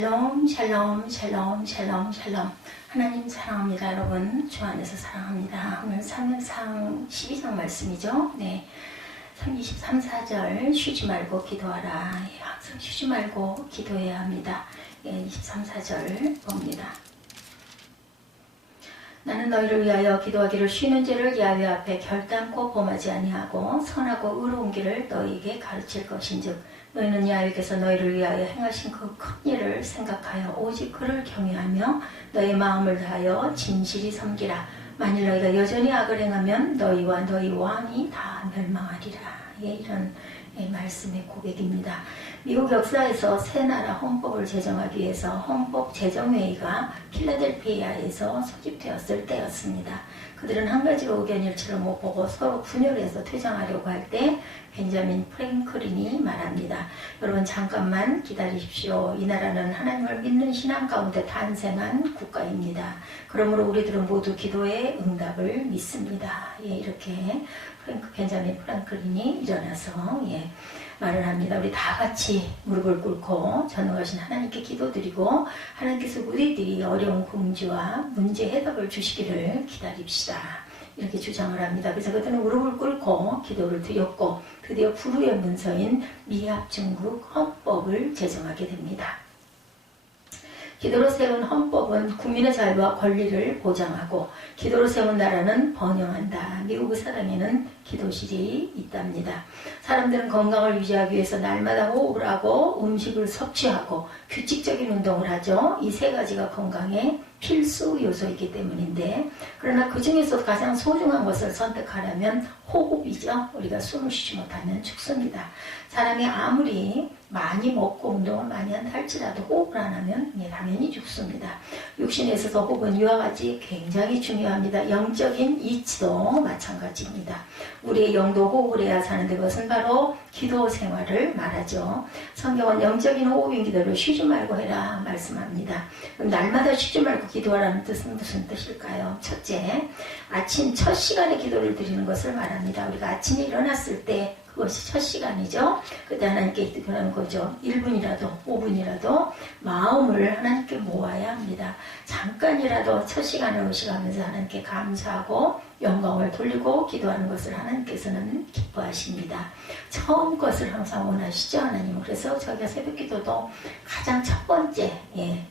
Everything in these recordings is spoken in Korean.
샬롬 샬롬 샬롬 샬롬 샬롬. 하나님 사랑합니다. 여러분 주 안에서 사랑합니다. 오늘 사무엘상 12장 말씀이죠. 네, 23, 4절 쉬지 말고 기도하라. 항상 쉬지 말고 기도해야 합니다. 23, 4절 봅니다. 나는 너희를 위하여 기도하기를 쉬는 죄를 야훼 앞에 결단코 범하지 아니하고 선하고 의로운 길을 너희에게 가르칠 것인즉 너희는 야훼께서 너희를 위하여 행하신 그 큰 일을 생각하여 오직 그를 경외하며 너희 마음을 다하여 진실이 섬기라. 만일 너희가 여전히 악을 행하면 너희와 너희 왕이 다 멸망하리라. 이런 말씀의 고백입니다. 미국 역사에서 새 나라 헌법을 제정하기 위해서 헌법제정회의가 필라델피아에서 소집되었을 때였습니다. 그들은 한 가지로 의견일치를 못 보고 서로 분열해서 퇴장하려고 할 때 벤자민 프랭클린이 말합니다. 여러분 잠깐만 기다리십시오. 이 나라는 하나님을 믿는 신앙 가운데 탄생한 국가입니다. 그러므로 우리들은 모두 기도의 응답을 믿습니다. 이렇게 벤자민 프랭클린이 일어나서 말을 합니다. 우리 다 같이 무릎을 꿇고 전능하신 하나님께 기도드리고 하나님께서 우리들이 어려운 공지와 문제 해답을 주시기를 기다립시다. 이렇게 주장을 합니다. 그래서 그들은 무릎을 꿇고 기도를 드렸고 드디어 불후의 문서인 미합중국 헌법을 제정하게 됩니다. 기도로 세운 헌법은 국민의 자유와 권리를 보장하고 기도로 세운 나라는 번영한다. 미국 의사당에는 기도실이 있답니다. 사람들은 건강을 유지하기 위해서 날마다 호흡을 하고 음식을 섭취하고 규칙적인 운동을 하죠. 이 세 가지가 건강의 필수 요소이기 때문인데 그러나 그 중에서 가장 소중한 것을 선택하려면 호흡이죠. 우리가 숨을 쉬지 못하면 죽습니다. 사람이 아무리 많이 먹고 운동을 많이 한다 할지라도 호흡을 안 하면 당연히 죽습니다. 육신에 있어서 호흡은 이와 같이 굉장히 중요합니다. 영적인 이치도 마찬가지입니다. 우리의 영도 호흡을 해야 사는데 그것은 바로 기도 생활을 말하죠. 성경은 영적인 호흡인 기도를 쉬지 말고 해라 말씀합니다. 그럼 날마다 쉬지 말고 기도하라는 뜻은 무슨 뜻일까요? 첫째, 아침 첫 시간에 기도를 드리는 것을 말합니다. 우리가 아침에 일어났을 때 그것이 첫 시간이죠. 그때 하나님께 기도하는 거죠. 1분이라도 5분이라도 마음을 하나님께 모아야 합니다. 잠깐이라도 첫 시간을 의식하면서 하나님께 감사하고 영광을 돌리고 기도하는 것을 하나님께서는 기뻐하십니다. 처음 것을 항상 원하시죠, 하나님은. 그래서 저희가 새벽 기도도 가장 첫 번째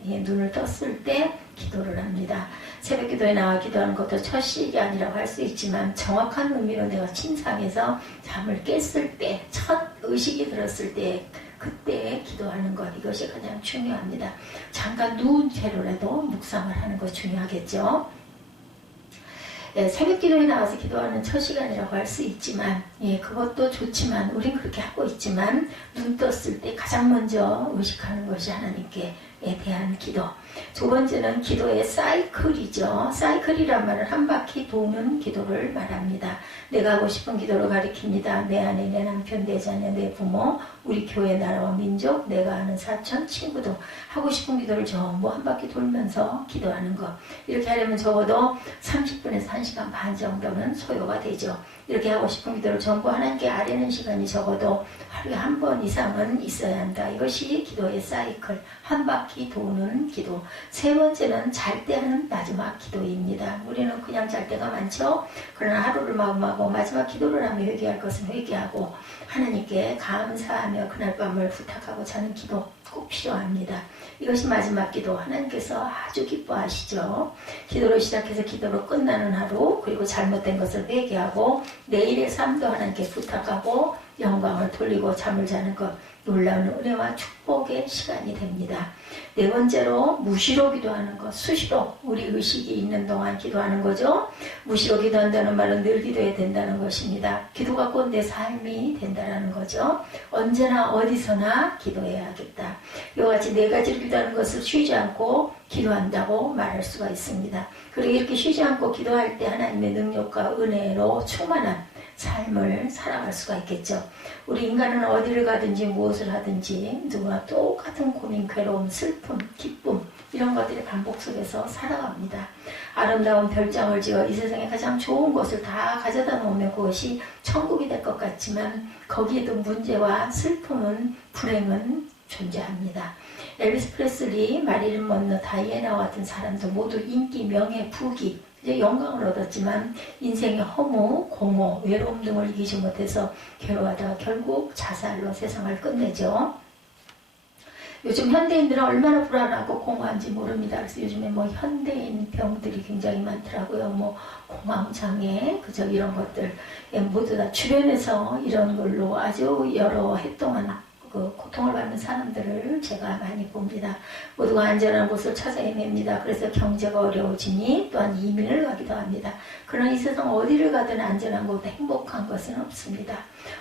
눈을 떴을 때 기도를 합니다. 새벽 기도에 나와 기도하는 것도 첫 시간이라고 할 수 있지만 정확한 의미로 내가 침상에서 잠을 깼을 때, 첫 의식이 들었을 때 그때 기도하는 것, 이것이 가장 중요합니다. 잠깐 누운 채로라도 묵상을 하는 것 중요하겠죠. 새벽 기도에 나와서 기도하는 첫 시간이라고 할 수 있지만 그것도 좋지만 우린 그렇게 하고 있지만 눈 떴을 때 가장 먼저 의식하는 것이 하나님께 대한 기도. 두 번째는 기도의 사이클이죠. 사이클이란 말은 한 바퀴 도는 기도를 말합니다. 내가 하고 싶은 기도를 가리킵니다. 내 아내, 내 남편, 내 자녀, 내 부모, 우리 교회, 나라와 민족, 내가 아는 사촌, 친구도 하고 싶은 기도를 전부 한 바퀴 돌면서 기도하는 것. 이렇게 하려면 적어도 30분에서 1시간 반 정도는 소요가 되죠. 이렇게 하고 싶은 기도를 전부 하나님께 아뢰는 시간이 적어도 하루에 한 번 이상은 있어야 한다. 이것이 기도의 사이클, 한 바퀴 도는 기도. 세 번째는 잘 때 하는 마지막 기도입니다. 우리는 그냥 잘 때가 많죠. 그러나 하루를 마감하고 마지막 기도를 하며 회개할 것은 회개하고 하나님께 감사하며 그날 밤을 부탁하고 자는 기도 꼭 필요합니다. 이것이 마지막 기도. 하나님께서 아주 기뻐하시죠. 기도로 시작해서 기도로 끝나는 하루, 그리고 잘못된 것을 회개하고 내일의 삶도 하나님께 부탁하고 영광을 돌리고 잠을 자는 것, 놀라운 은혜와 축복의 시간이 됩니다. 네 번째로 무시로 기도하는 것, 수시로 우리 의식이 있는 동안 기도하는 거죠. 무시로 기도한다는 말은 늘 기도해야 된다는 것입니다. 기도가 곧 내 삶이 된다는 거죠. 언제나 어디서나 기도해야겠다. 이와 같이 네 가지를 기도하는 것을 쉬지 않고 기도한다고 말할 수가 있습니다. 그리고 이렇게 쉬지 않고 기도할 때 하나님의 능력과 은혜로 충만한 삶을 살아갈 수가 있겠죠. 우리 인간은 어디를 가든지 무엇을 하든지 누구나 똑같은 고민, 괴로움, 슬픔, 기쁨 이런 것들의 반복 속에서 살아갑니다. 아름다운 별장을 지어 이 세상에 가장 좋은 것을 다 가져다 놓으면 그것이 천국이 될 것 같지만 거기에도 문제와 슬픔은, 불행은 존재합니다. 엘비스 프레슬리, 마릴린 먼로, 다이애나와 같은 사람도 모두 인기, 명예, 부귀, 이제 영광을 얻었지만 인생의 허무, 공허, 외로움 등을 이기지 못해서 괴로워하다가 결국 자살로 세상을 끝내죠. 요즘 현대인들은 얼마나 불안하고 공허한지 모릅니다. 그래서 요즘에 뭐 현대인 병들이 굉장히 많더라고요. 뭐 공황장애, 그저 이런 것들 모두 다 주변에서 이런 걸로 아주 여러 해 동안 그 고통을 받는 사람들을 제가 많이 봅니다. 모두가 안전한 곳을 찾아 헤맵니다. 그래서 경제가 어려워지니 또한 이민을 가기도 합니다. 그러나 이 세상 어디를 가든 안전한 곳, 행복한 것은 없습니다.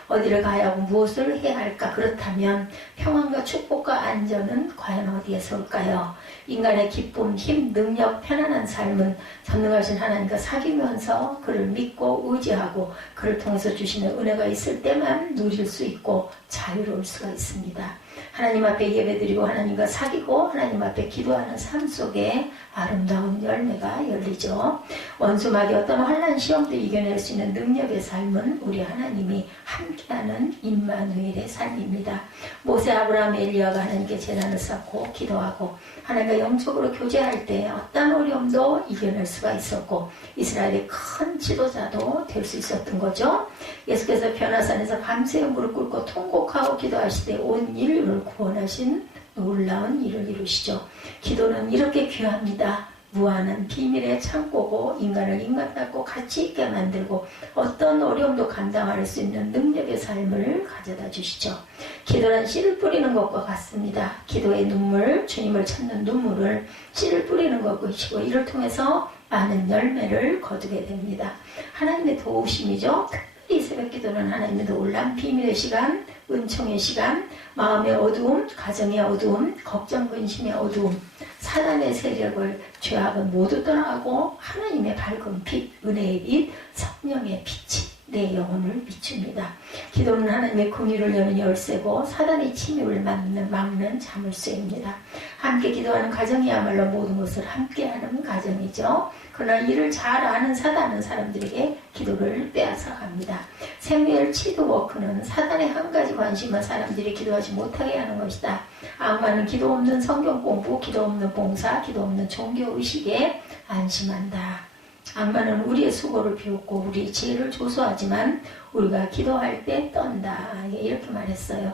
어디를 가야 하고 무엇을 해야 할까? 그렇다면 평안과 축복과 안전은 과연 어디에서 올까요? 인간의 기쁨, 힘, 능력, 편안한 삶은 전능하신 하나님과 사귀면서 그를 믿고 의지하고 그를 통해서 주시는 은혜가 있을 때만 누릴 수 있고 자유로울 수가 있습니다. 하나님 앞에 예배드리고 하나님과 사귀고 하나님 앞에 기도하는 삶 속에 아름다운 열매가 열리죠. 원수마귀 어떤 환난 시험도 이겨낼 수 있는 능력의 삶은 우리 하나님이 함께하는 임마누엘의 삶입니다. 모세, 아브라함, 엘리야가 하나님께 제단을 쌓고 기도하고 하나님과 영적으로 교제할 때 어떤 어려움도 이겨낼 수가 있었고 이스라엘의 큰 지도자도 될 수 있었던 거죠. 예수께서 변화산에서 밤새 무릎 꿇고 통곡하고 기도하시되 온 인류를 구원하신 놀라운 일을 이루시죠. 기도는 이렇게 귀합니다. 무한한 비밀의 창고고 인간을 인간답고 가치 있게 만들고 어떤 어려움도 감당할 수 있는 능력의 삶을 가져다 주시죠. 기도란 씨를 뿌리는 것과 같습니다. 기도의 눈물, 주님을 찾는 눈물을 씨를 뿌리는 것이고 이를 통해서 많은 열매를 거두게 됩니다. 하나님의 도우심이죠. 이 새벽 기도는 하나님의 놀라운 비밀의 시간, 은총의 시간, 마음의 어두움, 가정의 어두움, 걱정, 근심의 어두움, 사단의 세력을, 죄악은 모두 떠나가고 하나님의 밝은 빛, 은혜의 빛, 성령의 빛이 내 영혼을 비춥니다. 기도는 하나님의 긍휼을 여는 열쇠고 사단의 침입을 막는 자물쇠입니다. 함께 기도하는 가정이야말로 모든 것을 함께하는 가정이죠. 그러나 이를 잘 아는 사단은 사람들에게 기도를 빼앗아갑니다. 세무엘 치드워크는 사단의 한 가지 관심은 사람들이 기도하지 못하게 하는 것이다. 악마는 기도 없는 성경 공부, 기도 없는 봉사, 기도 없는 종교의식에 안심한다. 악마는 우리의 수고를 비웃고 우리의 지혜를 조소하지만 우리가 기도할 때 떤다. 이렇게 말했어요.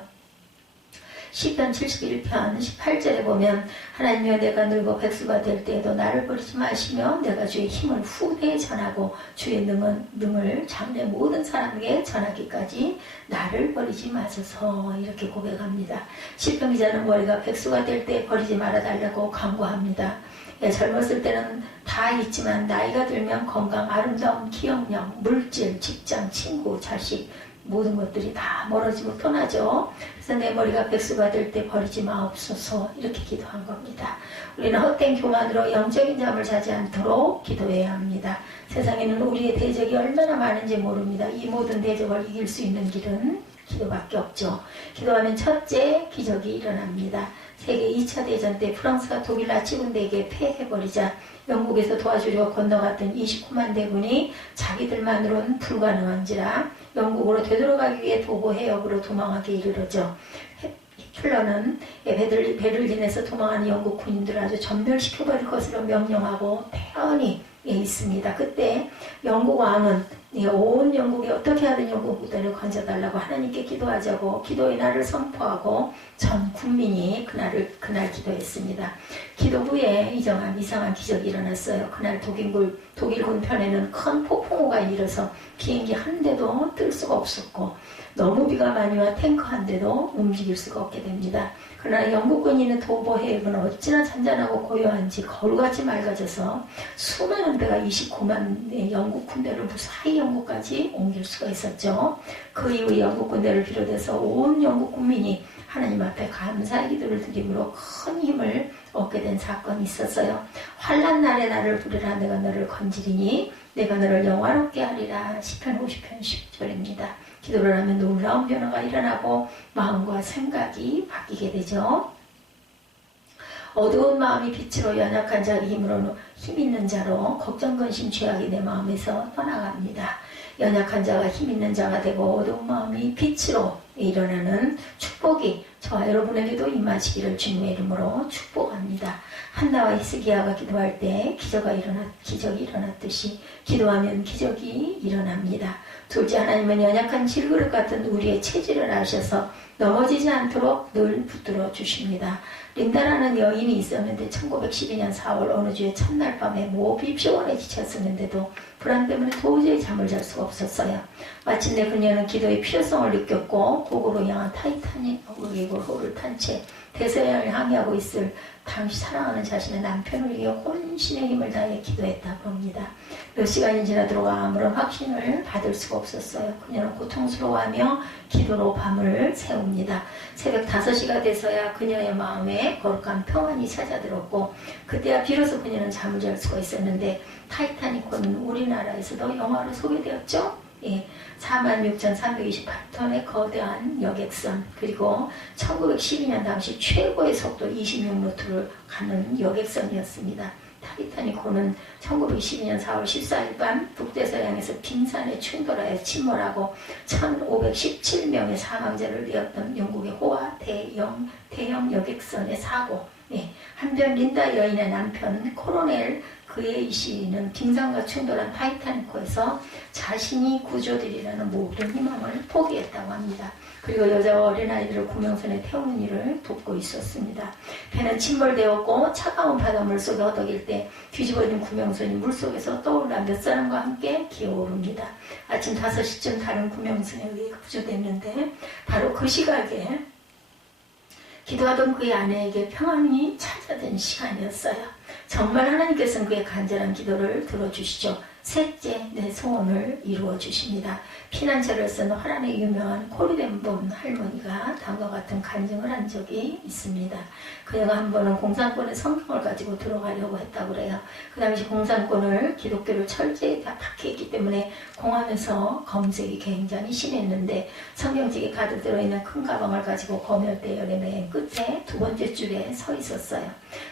시편 71편 18절에 보면 하나님이여 내가 늙어 백수가 될 때에도 나를 버리지 마시며 내가 주의 힘을 후대에 전하고 주의 능을 장래 모든 사람에게 전하기까지 나를 버리지 마소서 이렇게 고백합니다. 시편 기자는 머리가 백수가 될 때 버리지 말아달라고 강구합니다. 젊었을 때는 다 있지만 나이가 들면 건강, 아름다움, 기억력, 물질, 직장, 친구, 자식 모든 것들이 다 멀어지고 떠나죠. 그래서 내 머리가 백수가 될 때 버리지 마옵소서 이렇게 기도한 겁니다. 우리는 헛된 교만으로 영적인 잠을 자지 않도록 기도해야 합니다. 세상에는 우리의 대적이 얼마나 많은지 모릅니다. 이 모든 대적을 이길 수 있는 길은 기도밖에 없죠. 기도하면 첫째 기적이 일어납니다. 세계 2차 대전 때 프랑스가 독일 나치 군대에게 패해버리자 영국에서 도와주려 건너갔던 29만 대군이 자기들만으로는 불가능한지라 영국으로 되돌아가기 위해 도보 해역으로 도망하게 이르러죠. 히틀러는 베를린에서 도망하는 영국 군인들을 아주 전멸시켜버릴 것으로 명령하고 태연히 있습니다. 그때 영국 왕은 온 영국이 어떻게 하든 영국 부대를 건져달라고 하나님께 기도하자고 기도의 날을 선포하고 전 국민이 그날 기도했습니다. 기도 후에 이상한 기적이 일어났어요. 그날 독일군 편에는 큰 폭풍우가 일어서 비행기 한 대도 뜰 수가 없었고 너무 비가 많이 와 탱크 한 대도 움직일 수가 없게 됩니다. 그러나 영국군이 있는 도보 해역은 어찌나 잔잔하고 고요한지 거울같이 맑아져서 수많은 대가 29만 영국 군대를 무사히 영국까지 옮길 수가 있었죠. 그 이후 영국 군대를 비롯해서 온 영국 국민이 하나님 앞에 감사의 기도를 드림으로 큰 힘을 얻게 된 사건이 있었어요. 환난 날에 나를 부르라 내가 너를 건지리니 내가 너를 영화롭게 하리라. 시편 50편 10절입니다. 기도를 하면 놀라운 변화가 일어나고 마음과 생각이 바뀌게 되죠. 어두운 마음이 빛으로 연약한 자의 힘으로 힘 있는 자로 걱정, 근심, 죄악이 내 마음에서 떠나갑니다. 연약한 자가 힘 있는 자가 되고 어두운 마음이 빛으로 일어나는 축복이 저와 여러분에게도 임하시기를 주님의 이름으로 축복합니다. 한나와 히스기야가 기도할 때 기적이 일어났듯이 기도하면 기적이 일어납니다. 둘째, 하나님은 연약한 질그릇 같은 우리의 체질을 아셔서 넘어지지 않도록 늘 붙들어 주십니다. 린다라는 여인이 있었는데 1912년 4월 어느 주에 첫날 밤에 몹이 피곤해 지쳤었는데도 불안 때문에 도저히 잠을 잘 수가 없었어요. 마침내 그녀는 기도의 필요성을 느꼈고 고구로 향한 타이타닉호를 탄 채 대서양을 항해하고 있을 당시 사랑하는 자신의 남편을 위해 혼신의 힘을 다해 기도했다고 합니다. 몇 시간이 지나도록 아무런 확신을 받을 수가 없었어요. 그녀는 고통스러워하며 기도로 밤을 새웁니다. 새벽 5시가 돼서야 그녀의 마음에 거룩한 평안이 찾아들었고 그때야 비로소 그녀는 잠을 잘 수가 있었는데 타이타닉호는 우리나라에서도 영화로 소개되었죠. 46,328톤의 거대한 여객선, 그리고 1912년 당시 최고의 속도 26노트를 가는 여객선이었습니다. 타이타닉호는 1912년 4월 14일 밤 북대서양에서 빙산에 충돌하여 침몰하고 1,517명의 사망자를 내었던 영국의 호화 대형 여객선의 사고. 한편 린다 여인의 남편 코로넬 그의 씨는 빙산과 충돌한 타이타닉호에서 자신이 구조되리라는 모든 희망을 포기했다고 합니다. 그리고 여자와 어린아이들을 구명선에 태우는 일을 돕고 있었습니다. 배는 침몰되었고 차가운 바닷물 속에 허덕일 때 뒤집어진 구명선이 물속에서 떠올라 몇 사람과 함께 기어오릅니다. 아침 5시쯤 다른 구명선에 의해 구조됐는데 바로 그 시각에 기도하던 그의 아내에게 평안이 찾아든 시간이었어요. 정말 하나님께서는 그의 간절한 기도를 들어주시죠. 셋째, 내 소원을 이루어 주십니다. 피난처를 쓴 화란에 유명한 코리덴본 할머니가 다음과 같은 간증을 한 적이 있습니다. 그녀가 한 번은 공산권의 성경을 가지고 들어가려고 했다고 그래요. 그 당시 공산권을 기독교를 철저히 다 박해했기 때문에 공항에서 검색이 굉장히 심했는데 성경책이 가득 들어있는 큰 가방을 가지고 검열대열의 맨 끝에 두 번째 줄에 서 있었어요.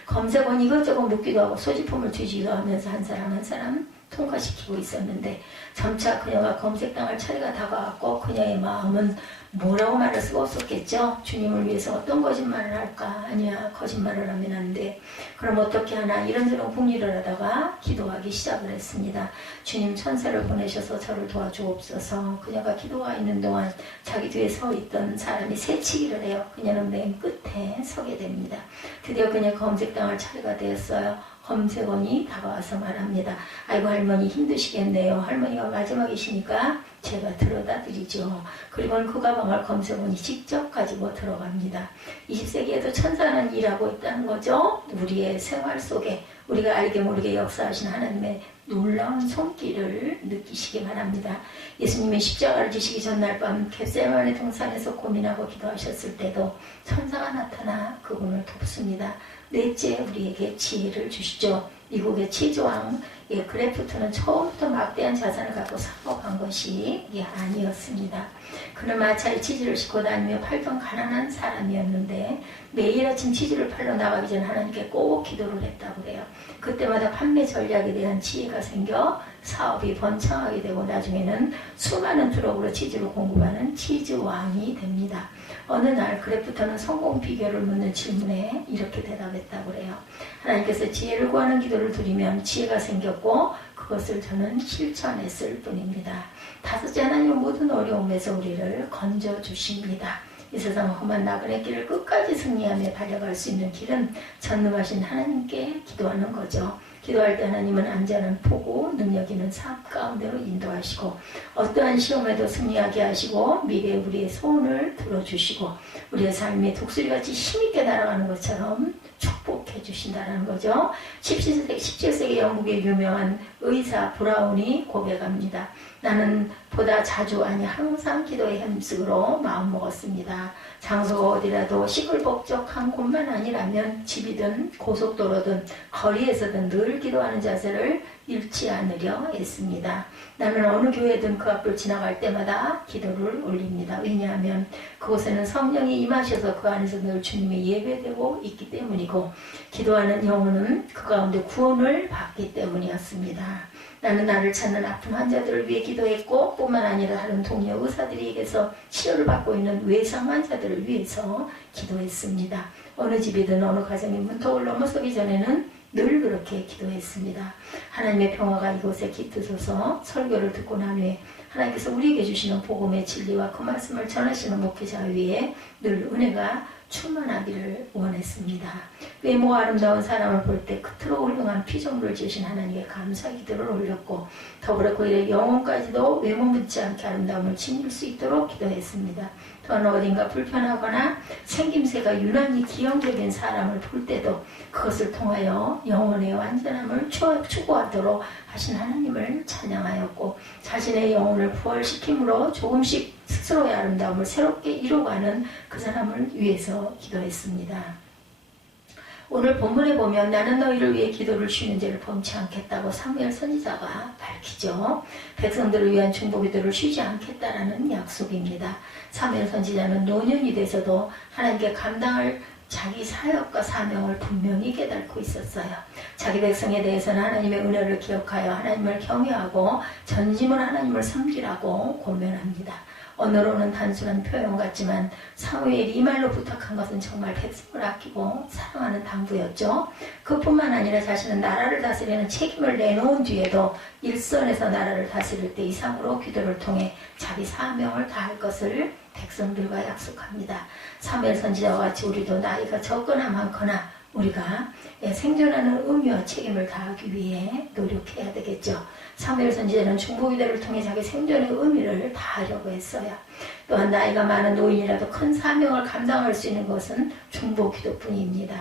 검색원 이것저것 묻기도 하고 소지품을 뒤지기도 하면서 한 사람 한 사람 통과시키고 있었는데 점차 그녀가 검색당할 차례가 다가왔고 그녀의 마음은 뭐라고 말할 수가 없었겠죠. 주님을 위해서 어떤 거짓말을 할까? 아니야, 거짓말을 하면 안 돼. 그럼 어떻게 하나? 이런저런 궁리를 하다가 기도하기 시작을 했습니다. 주님 천사를 보내셔서 저를 도와주옵소서. 그녀가 기도가 있는 동안 자기 뒤에 서 있던 사람이 새치기를 해요. 그녀는 맨 끝에 서게 됩니다. 드디어 그녀 검색당할 차례가 되었어요. 검색원이 다가와서 말합니다. 아이고 할머니 힘드시겠네요. 할머니가 마지막이시니까 제가 들어다 드리죠. 그리고는 그 가방을 검색원이 직접 가지고 들어갑니다. 20세기에도 천사는 일하고 있다는 거죠. 우리의 생활 속에 우리가 알게 모르게 역사하신 하나님의 놀라운 손길을 느끼시기 바랍니다. 예수님이 십자가를 지시기 전날 밤 겟세마네 동산에서 고민하고 기도하셨을 때도 천사가 나타나 그분을 돕습니다. 넷째, 우리에게 지혜를 주시죠. 미국의 치즈왕 그래프트는 처음부터 막대한 자산을 갖고 사업한 것이 아니었습니다. 그는 마차에 치즈를 싣고 다니며 팔던 가난한 사람이었는데 매일 아침 치즈를 팔러 나가기 전 하나님께 꼭 기도를 했다고 그래요. 그때마다 판매 전략에 대한 지혜가 생겨 사업이 번창하게 되고 나중에는 수많은 트럭으로 치즈를 공급하는 치즈왕이 됩니다. 어느 날 그래프터는 성공 비결을 묻는 질문에 이렇게 대답했다고 그래요. 하나님께서 지혜를 구하는 기도를 드리면 지혜가 생겼고 그것을 저는 실천했을 뿐입니다. 다섯째, 하나님은 모든 어려움에서 우리를 건져주십니다. 이 세상 험한 나그네 길을 끝까지 승리하며 달려갈 수 있는 길은 전능하신 하나님께 기도하는 거죠. 기도할 때 하나님은 안전한 포구, 능력 있는 삶 가운데로 인도하시고 어떠한 시험에도 승리하게 하시고 미래에 우리의 소원을 들어주시고 우리의 삶이 독수리같이 힘있게 날아가는 것처럼 축복해 주신다는 거죠. 17세기 영국의 유명한 의사 브라운이 고백합니다. 나는 보다 자주 아니 항상 기도의 힘쓰기로 마음먹었습니다. 장소가 어디라도 시끌벅적한 곳만 아니라면 집이든 고속도로든 거리에서든 늘 기도하는 자세를 잃지 않으려 했습니다. 나는 어느 교회든 그 앞을 지나갈 때마다 기도를 올립니다. 왜냐하면 그곳에는 성령이 임하셔서 그 안에서 늘 주님의 예배되고 있기 때문이고 기도하는 영혼은 그 가운데 구원을 받기 때문이었습니다. 나는 나를 찾는 아픈 환자들을 위해 기도했고 뿐만 아니라 다른 동료 의사들에게서 치료를 받고 있는 외상 환자들을 위해서 기도했습니다. 어느 집이든 어느 가정이 문턱을 넘어서기 전에는 늘 그렇게 기도했습니다. 하나님의 평화가 이곳에 깃드셔서 설교를 듣고 난 후에 하나님께서 우리에게 주시는 복음의 진리와 그 말씀을 전하시는 목회자 위에 늘 은혜가 충만하기를 원했습니다. 외모 아름다운 사람을 볼 때 끝으로 훌륭한 피조물을 지으신 하나님께 감사 기도를 올렸고 더불어 그의 영혼까지도 외모 묻지 않게 아름다움을 지닐 수 있도록 기도했습니다. 또한 어딘가 불편하거나 생김새가 유난히 기형적인 사람을 볼 때도 그것을 통하여 영혼의 완전함을 추구하도록 하신 하나님을 찬양하였고 자신의 영혼을 부활시킴으로 조금씩 스스로의 아름다움을 새롭게 이뤄가는 그 사람을 위해서 기도했습니다. 오늘 본문에 보면 나는 너희를 위해 기도를 쉬는 죄를 범치 않겠다고 사무엘 선지자가 밝히죠. 백성들을 위한 중보기도를 쉬지 않겠다라는 약속입니다. 사무엘 선지자는 노년이 돼서도 하나님께 감당할 자기 사역과 사명을 분명히 깨닫고 있었어요. 자기 백성에 대해서는 하나님의 은혜를 기억하여 하나님을 경외하고 전심으로 하나님을 섬기라고 권면합니다. 언어로는 단순한 표현 같지만 사무엘이 이 말로 부탁한 것은 정말 백성을 아끼고 사랑하는 당부였죠. 그뿐만 아니라 자신은 나라를 다스리는 책임을 내놓은 뒤에도 일선에서 나라를 다스릴 때 이상으로 기도를 통해 자기 사명을 다할 것을 백성들과 약속합니다. 사무엘 선지자와 같이 우리도 나이가 적거나 많거나 우리가 생존하는 의미와 책임을 다하기 위해 노력해야 되겠죠. 사무엘 선지자는 중보기도를 통해 자기 생존의 의미를 다하려고 했어요. 또한 나이가 많은 노인이라도 큰 사명을 감당할 수 있는 것은 중보기도뿐입니다.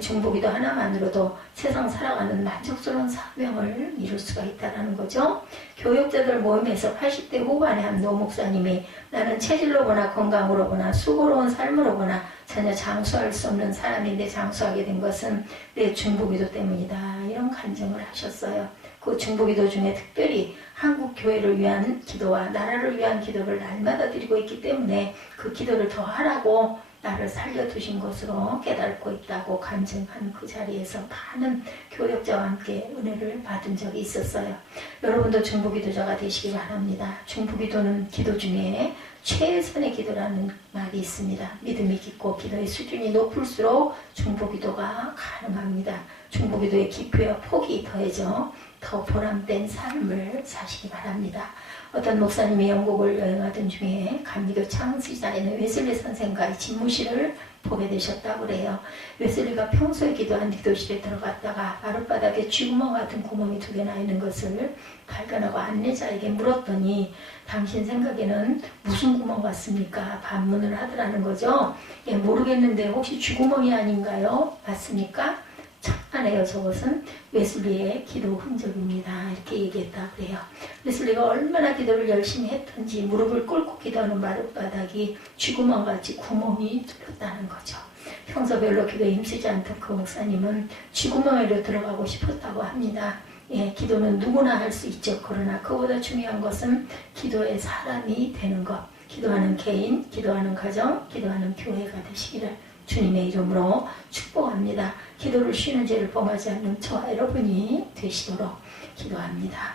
중보기도 하나만으로도 세상 살아가는 만족스러운 사명을 이룰 수가 있다는 거죠. 교역자들 모임에서 80대 후반의 한 노 목사님이 나는 체질로 보나 건강으로 보나 수고로운 삶으로 보나 전혀 장수할 수 없는 사람인데 장수하게 된 것은 내 중보기도 때문이다. 이런 간증을 하셨어요. 그 중보기도 중에 특별히 한국 교회를 위한 기도와 나라를 위한 기도를 날마다 드리고 있기 때문에 그 기도를 더 하라고 나를 살려두신 것으로 깨닫고 있다고 간증한 그 자리에서 많은 교역자와 함께 은혜를 받은 적이 있었어요. 여러분도 중보기도자가 되시기 바랍니다. 중보기도는 기도 중에 최선의 기도라는 말이 있습니다. 믿음이 깊고 기도의 수준이 높을수록 중보기도가 가능합니다. 중보기도의 깊이와 폭이 더해져 더 보람된 삶을 사시기 바랍니다. 어떤 목사님이 영국을 여행하던 중에 감리교 창시자인 웨슬리 선생과의 집무실을 보게 되셨다고 그래요. 웨슬리가 평소에 기도한 기도실에 들어갔다가 마룻바닥에 쥐구멍 같은 구멍이 2개 나 있는 것을 발견하고 안내자에게 물었더니 당신 생각에는 무슨 구멍 같습니까? 반문을 하더라는 거죠. 예, 모르겠는데 혹시 쥐구멍이 아닌가요? 맞습니까? 참만해요. 저것은 웨슬리의 기도 흔적입니다. 이렇게 얘기했다고 그래요. 웨슬리가 얼마나 기도를 열심히 했던지 무릎을 꿇고 기도하는 마룻바닥이 쥐구멍같이 구멍이 뚫렸다는 거죠. 평소 별로 기도에 힘쓰지 않던 그 목사님은 쥐구멍에로 들어가고 싶었다고 합니다. 예, 기도는 누구나 할 수 있죠. 그러나 그보다 중요한 것은 기도의 사람이 되는 것. 기도하는 개인, 기도하는 가정, 기도하는 교회가 되시기를 주님의 이름으로 축복합니다. 기도를 쉬는 죄를 범하지 않는 저와 여러분이 되시도록 기도합니다.